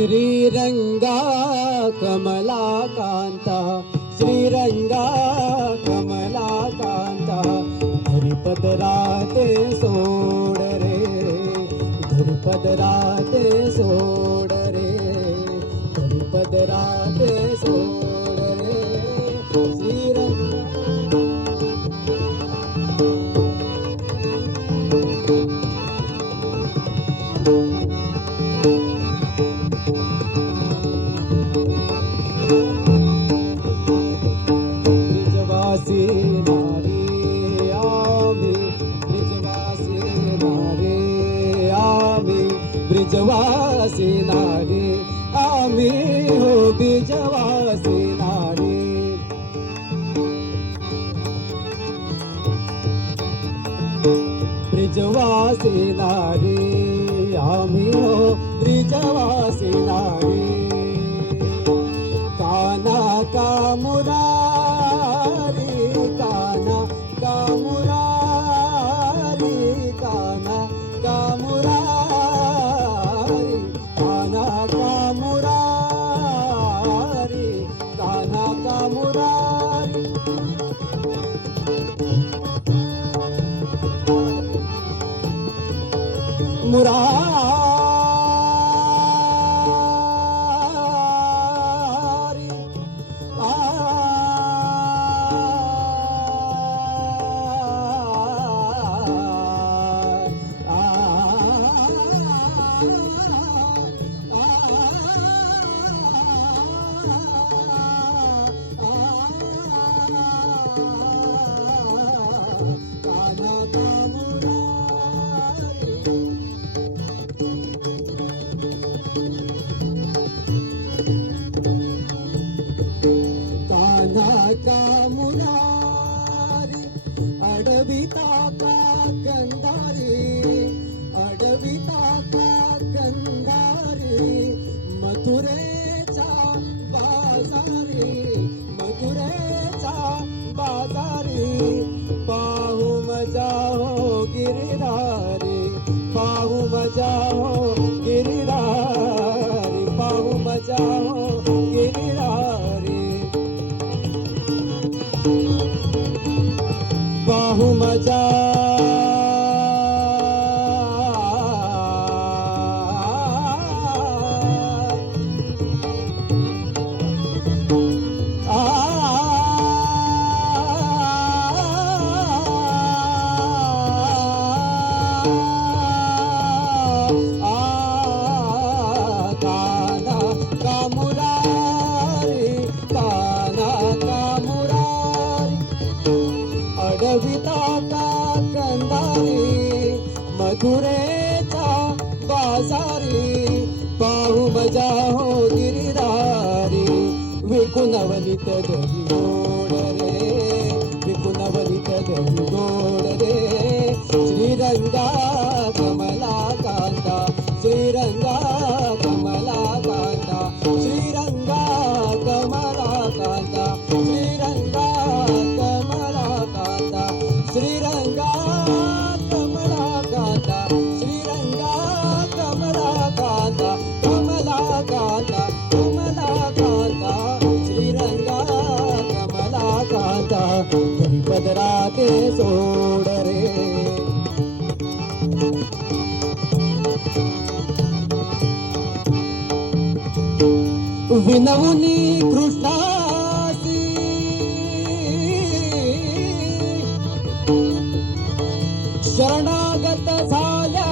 श्रीरंगा कमलाकांता श्रीरंगा कमलाकांता धरिपदराते सोडरे रे से नारी आमी हो बिजवा नारी. ब्रिजवासी नारी आमी हो ब्रिजवासी नारी. ಮುರಾ काना अडविता का कंदारी अडविता पाहू मजा. काना मधुरेचा बाजारी पाहू बजा हो गिरिधारी विकुणवलित दही गोड रे विकुणवलित दही गोड रे. श्रीरंगा कमला कांता श्रीरंगा कमला कांता श्रीरंगा कमला कांता श्रीरंगा कमला कांता श्रीरंगा कांता पदरा ते सोड रे विनवनी कृष्णासी. शरणागत झाल्या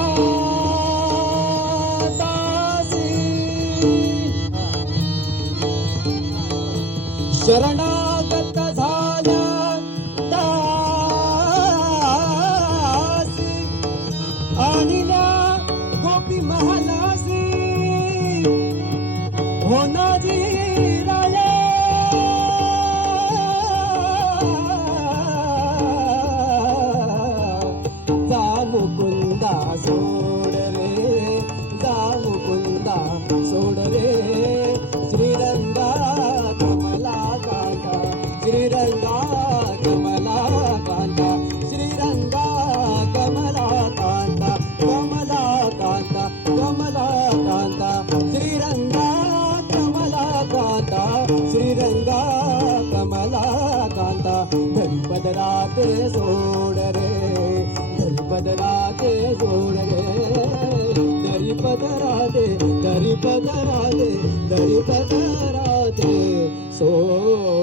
शरणा 我那天。श्रीरंगा कमला कांता धरी पदराते सोड रे धरी पदराते सोड रे दरी पदराते दरी पदराते दरी पदराते सोड